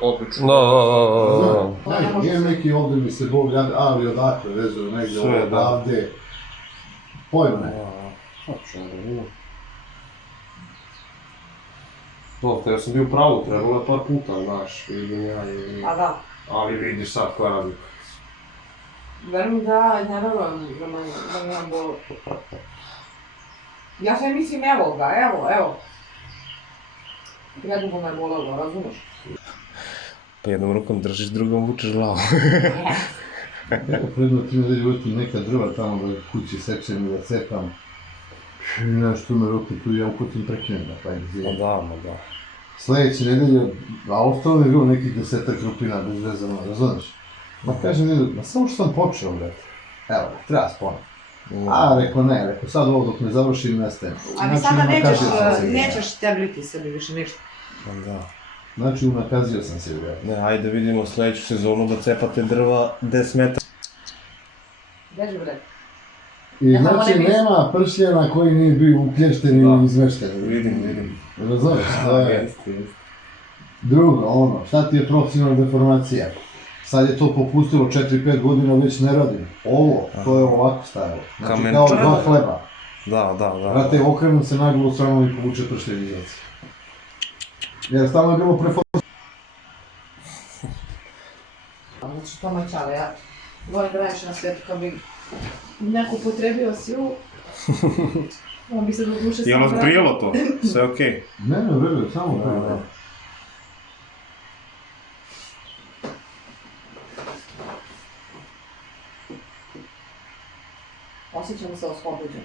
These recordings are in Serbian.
odlično. Da. Nije neki ovdje mi se Bog radi, ali odakle vezuju negdje ovdje. Pojma ne. Dosta, ja sam bio pravo, trebalo je par puta, znaš, vidim ja i... A da. Ali vidiš sad koja razlika. Verujem da ne verujem da mi imam bolo. Ja sve mislim, evo ga, evo. Nedugo me bolelo, razumeš? Pa jednom rukom držiš, drugom vučeš glavu. Evo, predno 3 nedelje uvetim neka drva tamo da kući sečem i da cepam. I nešto me ruke tu i ja ukutim prekinem da pa je Da. Sljedeće nedelje, a ostalo je bilo nekih 10 krupina bez vezano, razumeš? Ma kažem, samo što sam počeo, brate. Evo, treba spona. A, rekao, sad ovo dok ne završim, nestajem. Ali sada nećeš tebliti sebi više ništa. Da. Znači, unakazio sam se, brate. Ne, ajde vidimo sljedeću sezonu da cepate drva 10 metara. Beži, bre. I znači, nema pršljena koji nije bio uklješten ili izmešten. Vidim. Razumeš, to je... Jeste. Drugo, šta ti je profesionalna deformacija? Sad je to popustilo 4-5 godina, već ne radim. Ovo, to je ovako stajalo. Znači, kao 2 hleba. Da. Brate, okrenut se naglo u stranu i povuče pršljen izac. Jer stalno je bilo preformacija. Znači, to mačale, ja volim da najviše na svijetu, kad bi neko potrebio silu, on bi se do duše sam... Je li odprijelo to? Sve okej? Ne, vredo, samo prvo. Osjećamo se oslobođeni.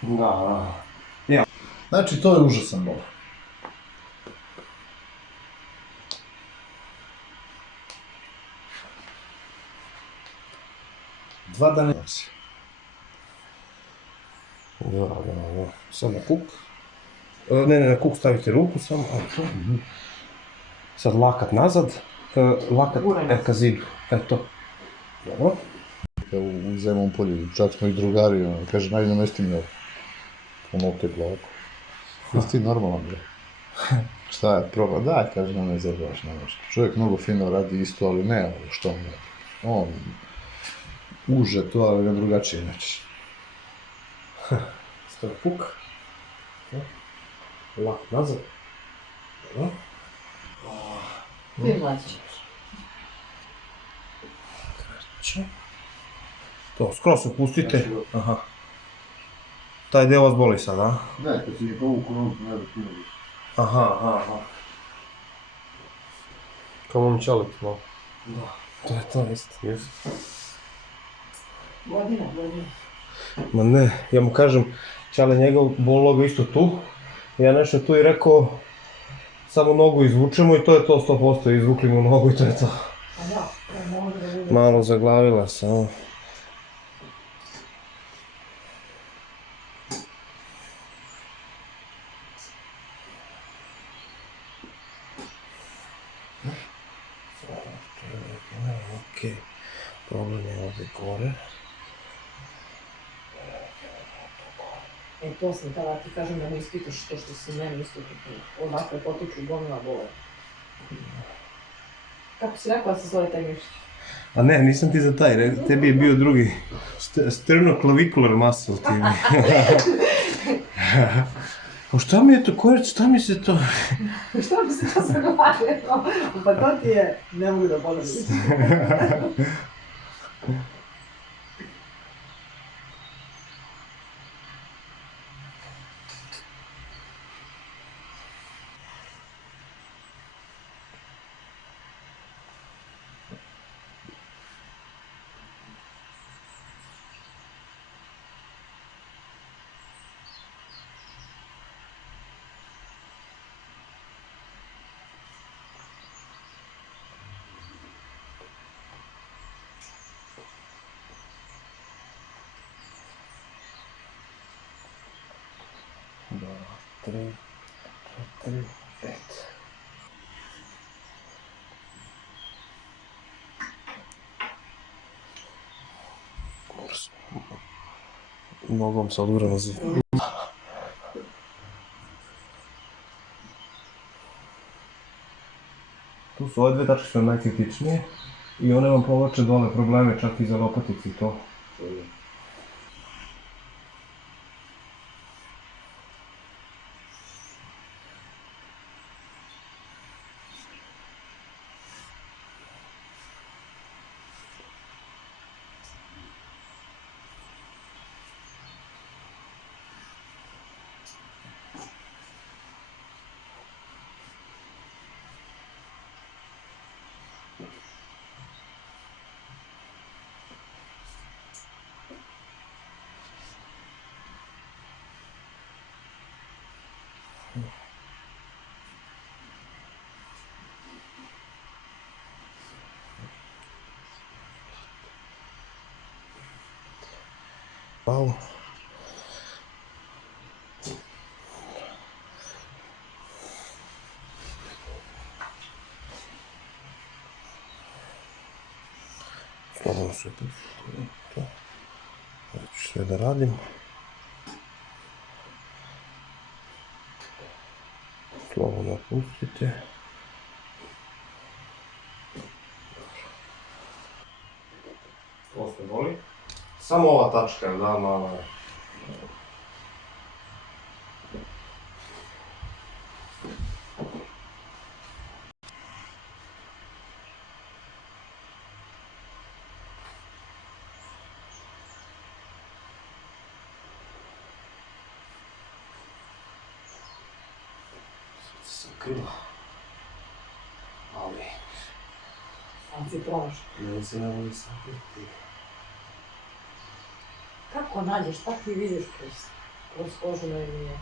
Da. Znači, to je užasan bol. Dva dana nosi. Da. Samo kuk. Ne, na kuk stavite ruku, samo to. Sad lakat nazad, lakat ka zidu. Eto. Dobro. U Zemun polju, čak smo i drugari, kaže, najde namesti mi ovo. Ono teklo ovako. Jesi ti normalan, bre? Šta je, proba, daj, kaže, ne zabaš, ne može. Čovjek mnogo fino radi isto, ali ne ovo što on radi. On uže to, ali na drugačiji način. Stav kuk. Lakat nazad. Dobro. Ti mlađi. To, skroz opustite. Aha. Taj deo vas boli sad, a? Ne, kad si mi povuku nogu, ne da puno više. Aha. Kao vam čaliti malo. Da, to je isto. Godina. Ma ne, ja mu kažem, Čale njegov bolilo ga isto tu. Ja nešto tu i rekao, samo nogu izvučemo i to je to 100%, izvukli mu nogu i to je to. A da, može da bude. Malo zaglavila se, ovo. Okej, problem je ovdje gore. To sam tada ti kažem da mi ispitaš to što si meni isto odakle potiču gomila bole. Kako si rekao da se zove taj mišić? A ne, nisam ti za taj, tebi je bio drugi. Sternoclavicular muscle ti mi. Pa šta mi je to, šta mi se to... Šta mi se to zaglavilo? Pa to ti je, ne mogu da bolim. Dva, tri, četiri, pet. Nogom sad urazi. Tu su ove dve tačke su najkritičnije i one vam povlače dole probleme čak i za lopatice i to. Wow. Slobodno se pustiti to. Ja ću sve da radim. Slobodno pustite. Ovo se boli. Samo ova tačka, da, mala je. Sam krila. Ali... Ali si prošao. Meni se ne voli sakriti. Kako nađeš, šta ti vidiš kroz kožu na linije?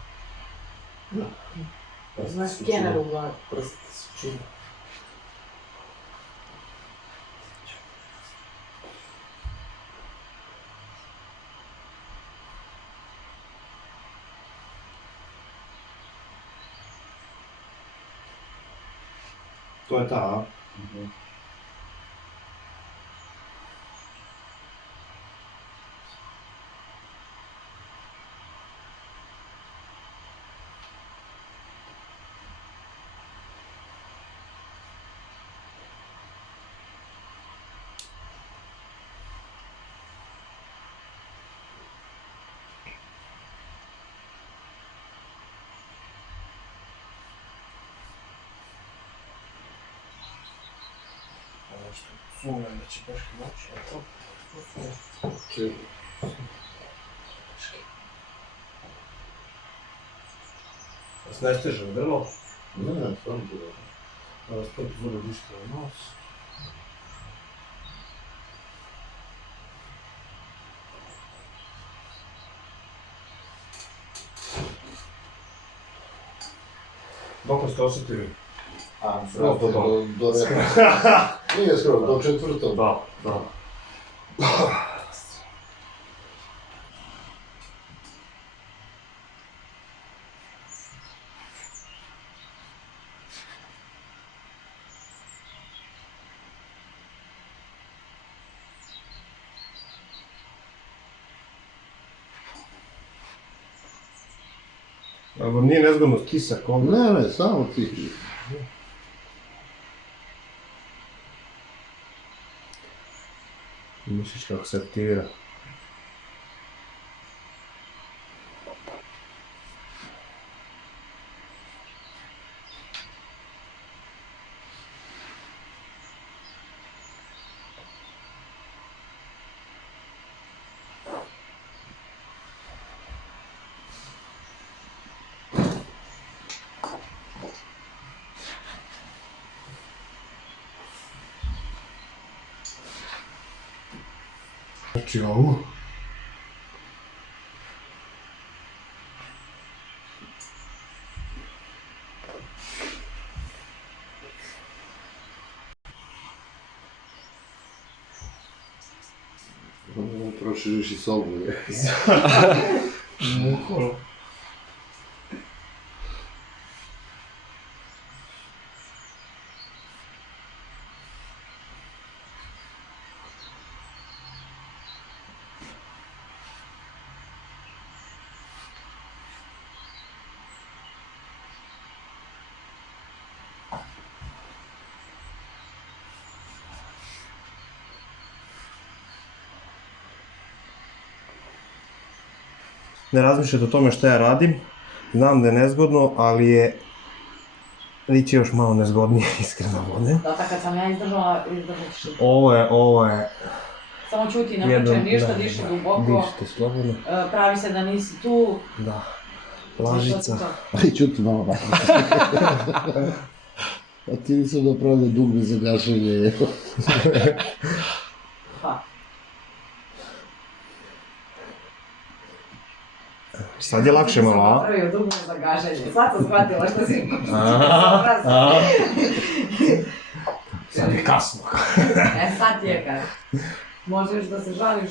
Znaš skener u glavu. Prsti su čini. To je ta, a? Nešto sumnjam da će baš moći, a to... Čekaj. Vas ne steže grlo? Ne, stvarno ti da. Da vas pet zube dište na nos. Dok ste osjetili? A, Skroz do dole. do repa. Nije skroz, do četvrtog. Da, da. Ali vam nije nezgodno stisak ovdje? Ne, samo ti. Misliš kako se aktivira? Znači ovo. Proširiš i sobu, je. Mukolo. ne razmišljate o tome šta ja radim. Znam da je nezgodno, ali je... Liče još malo nezgodnije, iskreno bude. Da, tako kad sam ja izdržala, izdržat ćeš. Ovo je... Samo čuti, ne pričaj ništa, diši duboko. Dišite slobodno. Pravi se da nisi tu. Da. Lažica. Aj, čuti malo bako. A ti nisam napravio dugme za gašenje. Pa. Sad je lakše malo, a? Sam napravio dugme za gaženje. Sad sam shvatila što si... Sad je kasno. Sad je kad. Možeš da se žališ.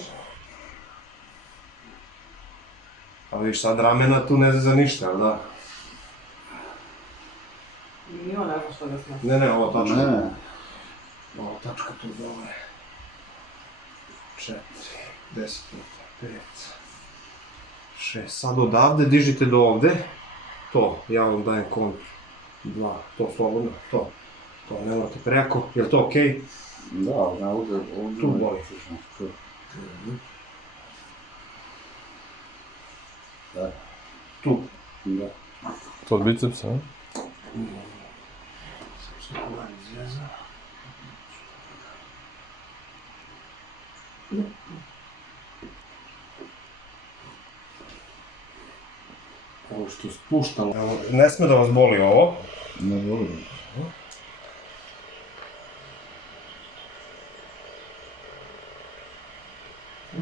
A viš, sad ramena tu ne za ništa, jel da? I on ne zna što da smo. Ne, ovo tačka. Ne. Ovo tačka tu dole. 4, 10 puta, 5, 6. Sad odavde dižite do ovde. To, ja vam dajem kontru. 2, to slobodno, to. To, ne morate preko. Jel to okej? Da, ovdje... Tu boli. Da. Tu. Da. To od bicepsa, ne? Sam se ovaj izveza. Ovo što spuštalo. Ne sme da vas boli ovo. Ne boli.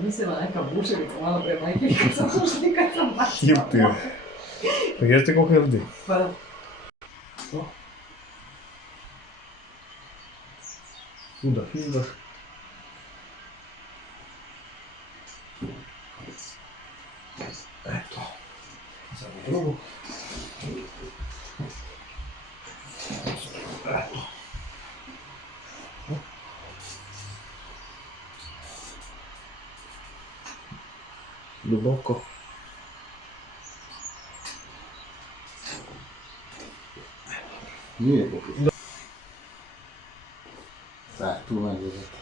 Mislila neka buševica malo pre majke kad sam ušli, kad sam bačila. Jupi. Pa jeste koliko je ljudi? Pa da. To. Udah, izdah. Eto. Sad u drugu. Eto. Duboko. Nije poput. Da, tu negdje zato.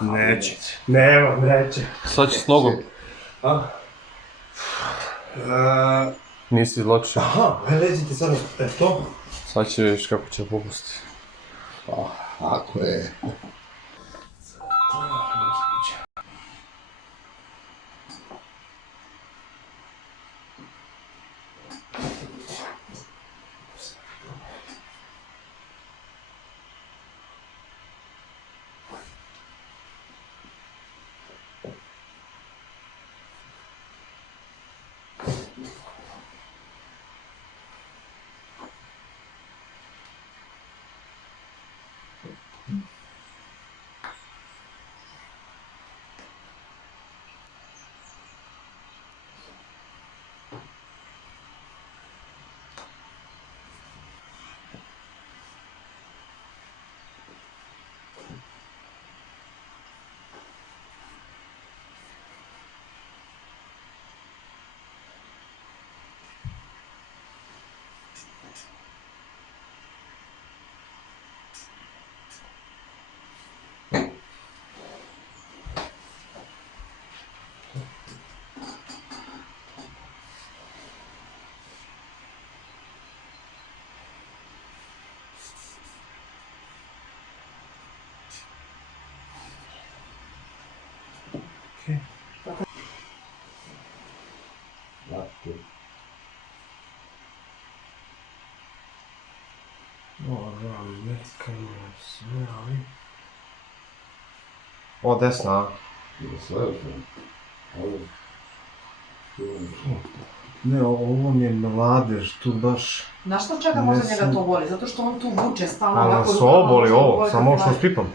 Neće. Nema, neće. Sad će s nogom. A? Nisi lakše. Aha, leđite sad na to. Sad će vidiš kako će popustiti. Pa, ako je... Ovo desna, a? Ne, ovo mi je mladež, tu baš... Znaš što čega možda njega to boli? Zato što on tu vuče stalno Ali ovako nas ovo boli, ovo, samo što spipam.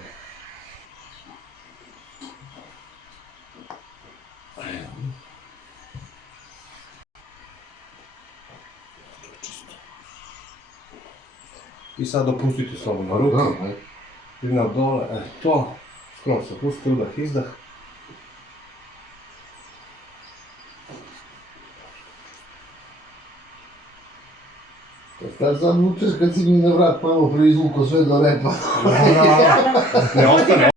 I sad opustite slobodno ruke. Idemo dole, to. Skroz se opustite, udah, izdah. Šta sad vučeš kad si mi na vrat prvo proizvuko sve do repa? Ne ostane.